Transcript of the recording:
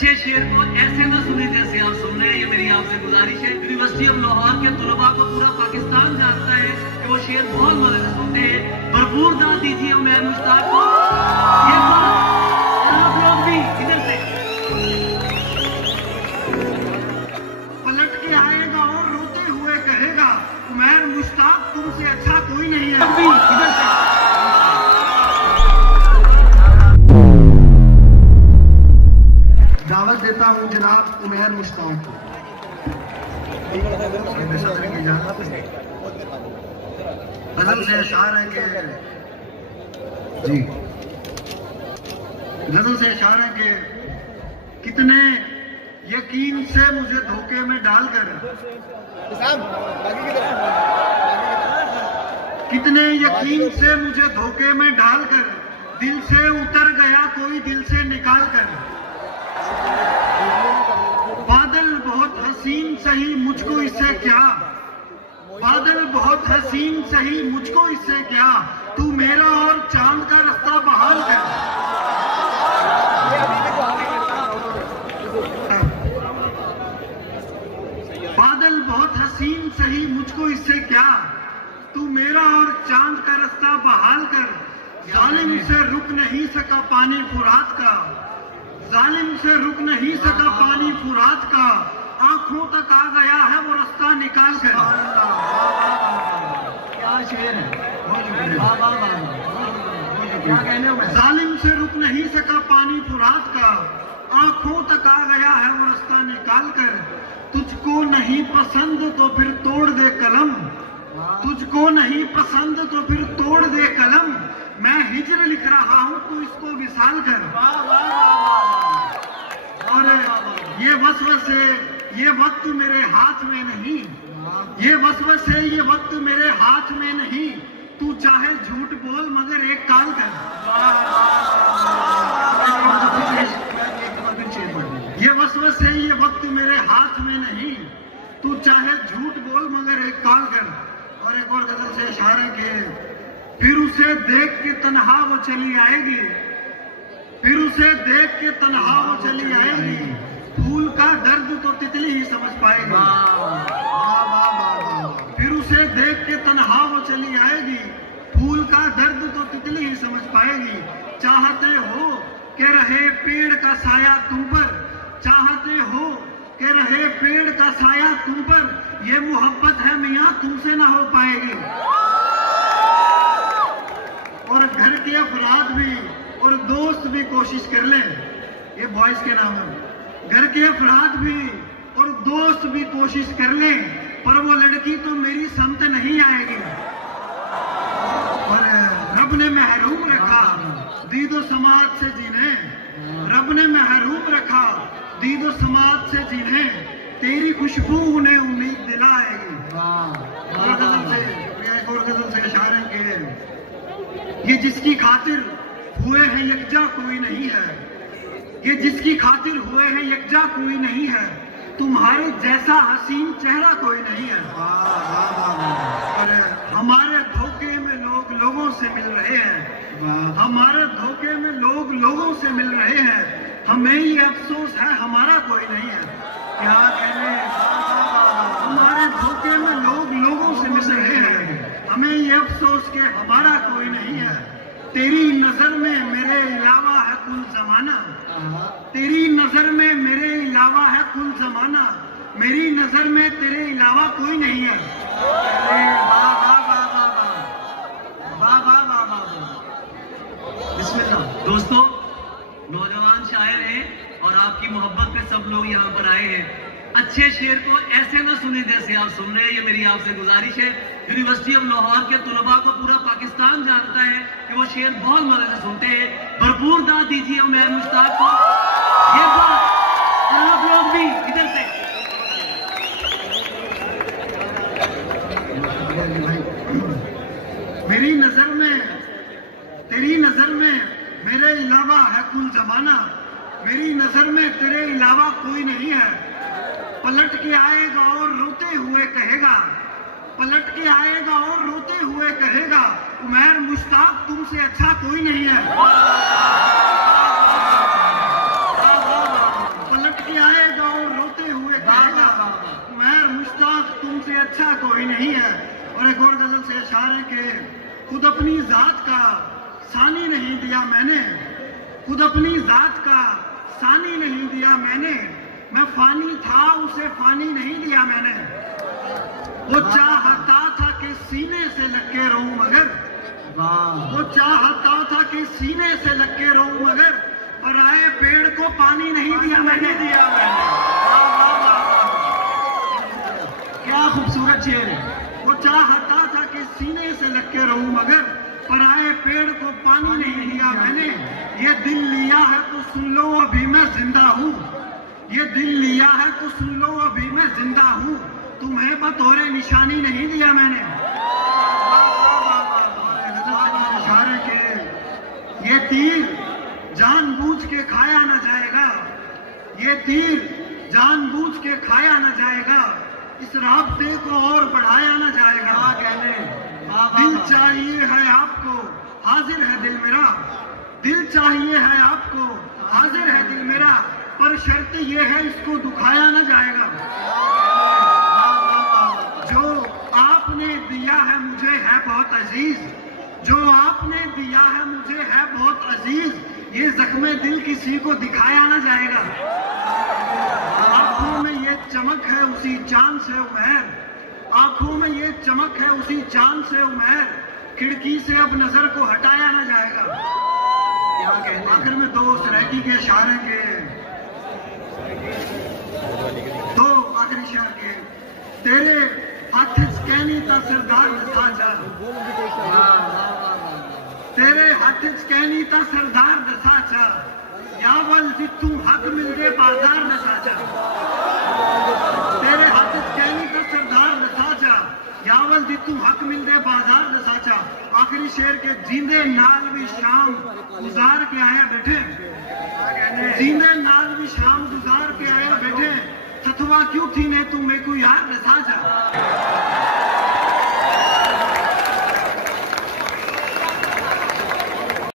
अच्छे शेर को ऐसे ना सुने जैसे आप सुन रहे हैं। ये मेरी आपसे गुजारिश है। यूनिवर्सिटी ऑफ लाहौर के तलबा को पूरा पाकिस्तान जानता है कि वो शेर बहुत मजे से सुनते हैं। भरपूर दाद दीजिए उमैर मुश्ताक को। ये बात आप लोग भी इधर से पलट के आएगा और रोते हुए कहेगा उमैर मुश्ताक तुमसे अच्छा कोई नहीं है। भी इधर से दावत देता हूँ जनाब उमैर मुश्ताक को। गजल से अशार है कि जी गजल से अशार है कि कितने यकीन से मुझे धोखे में डालकर, कितने यकीन से मुझे धोखे में डालकर दिल से उतर गया कोई दिल से निकाल कर। बादल बहुत हसीन सही मुझको इससे क्या, बादल बहुत हसीन सही मुझको इससे क्या, तू मेरा और चांद का रास्ता बहाल कर। बादल बहुत हसीन सही मुझको इससे क्या, तू मेरा और चांद का रास्ता बहाल कर। जालिम से रुक नहीं सका पानी फुरात का, जालिम से रुक नहीं सका पानी फुरात का, आंखों तक आ गया है वो रास्ता निकाल कर। क्या शेर है, क्या कहने में। जालिम से रुक नहीं सका पानी फुरात का, आंखों तक आ गया है वो रास्ता निकाल कर। तुझको नहीं पसंद तो फिर तोड़ दे कलम, तुझको नहीं पसंद तो फिर तोड़ दे कलम, मैं हिजर लिख रहा हूं तू इसको विसाल कर। और ये वसवसे ये वक्त मेरे हाथ में नहीं, ये वसवसे ये वक्त मेरे हाथ में नहीं, तू चाहे झूठ बोल मगर एक काल कर। ये वसवसे ये वक्त मेरे हाथ में नहीं, तू चाहे झूठ बोल मगर एक काल कर। और एक और गजल से इशारे के फिर उसे देख के तन्हा वो चली आएगी, फिर उसे देख के तन्हा वो चली आएगी, फूल का दर्द तो तितली ही समझ पाएगी। फिर उसे देख के तन्हा वो चली आएगी, फूल का दर्द तो तितली ही समझ पाएगी। चाहते हो कि रहे पेड़ का साया तुम पर, चाहते हो कि रहे पेड़ का साया तुम पर, ये मोहब्बत है मियां तुमसे ना हो पाएगी। और घर के अफराद भी और दोस्त भी कोशिश कर लें, ये बॉयज के नाम है। घर के अफराद भी और दोस्त भी कोशिश कर लें, पर वो लड़की तो मेरी समत नहीं आएगी। और रब ने महरूम रखा दीदो समाज से जीने, रब ने महरूम रखा दीदो समाज से जीने, तेरी खुशबू उन्हें उम्मीद दिलाएगी। और गजल से इशारे के ये जिसकी खातिर हुए हैं यकजा कोई नहीं है, ये जिसकी खातिर हुए हैं यकजा कोई नहीं है, तुम्हारे जैसा हसीन चेहरा कोई नहीं है। और हमारे धोखे में लोग लोगों से मिल रहे हैं, हमारे धोखे में लोग लोगों से मिल रहे हैं, हमें ये अफसोस है हमारा कोई नहीं है। क्या कहने, हमारे धोखे में लोग लोगों से मिल रहे हैं, हमें ये अफसोस के हमारा कोई नहीं है। तेरी नजर में मेरे अलावा है कुल जमाना, तेरी नजर में मेरे अलावा है कुल जमाना, मेरी नजर में तेरे अलावा कोई नहीं है। बिस्मिल्लाह। दोस्तों, नौजवान शायर हैं और आपकी मोहब्बत पे सब लोग यहाँ पर आए हैं। अच्छे शेर को ऐसे ना सुने जैसे आप सुन रहे हैं। ये मेरी आपसे गुजारिश है। यूनिवर्सिटी ऑफ लाहौर के तलबा को पूरा पाकिस्तान जानता है कि वो शेर बहुत मजे से सुनते हैं। भरपूर दाद दीजिए उमैर मुश्ताक को। ये बात आप लोग भी इधर से मेरी नजर में तेरी नजर में मेरे अलावा है कुल जमाना, मेरी नजर में तेरे अलावा कोई नहीं है। पलट के आएगा और रोते हुए कहेगा, पलट के आएगा और रोते हुए कहेगा उमैर मुश्ताक तुमसे अच्छा कोई नहीं है। जैसा कोई नहीं है। और एक और गजल से अशार है कि खुद अपनी जात का सानी नहीं दिया मैंने, खुद अपनी जात का सानी नहीं दिया मैंने, मैं फानी था उसे फानी नहीं दिया मैंने। वो चाहता था कि सीने से लग के रहूं मगर, वो चाहता था कि सीने से लग के रहूं मगर, पर आए पेड़ को पानी नहीं दिया मैंने। क्या खूबसूरत शेर है। वो चाहता था कि सीने से लग के रहूं मगर, पर आए पेड़ को पानी नहीं दिया मैंने। ये दिल लिया है तो सुन लो अभी मैं जिंदा हूँ, ये दिल लिया है तो सुन लो अभी मैं जिंदा हूँ, तुम्हें बतौरे निशानी नहीं दिया मैंने। इशारे के ये तीर जानबूझ के खाया न जाएगा, ये तीर जानबूझ के खाया न जाएगा, इस राब्ते को और बढ़ाया न जाएगा। दिल चाहिए है आपको हाजिर है दिल मेरा, दिल चाहिए है आपको हाजिर है दिल मेरा, पर शर्त ये है इसको दुखाया न जाएगा। जो आपने दिया है मुझे है बहुत अजीज, जो आपने दिया है मुझे है बहुत अजीज, ये जख्मे दिल किसी को दिखाया न जाएगा। आंखों में ये चमक है उसी चांद से उमैर, आंखों में ये चमक है उसी चांद से उमैर, खिड़की से अब नजर को हटाया न जाएगा। क्या कहते आखिर में दो सराकी के इशारे के दो आखिरी इशारे के, तेरे हाथ कहनी ता सरदार दसा जा, तेरे हाथ कहनी ता सरदार दसा जा, या वल जितू हक मिलदे बाजार दसा जा, तेरे हाथ कहनी ता सरदार दसा जा, या वल जितू हक मिलदे बाजार दसा जा। आखिरी शेर के जींदे नाल भी शाम गुजार के आया बैठे, जींदे नाल भी शाम गुजार के आया बैठे, थथवा क्यों थी ने तू मेरे को याद दसा जा।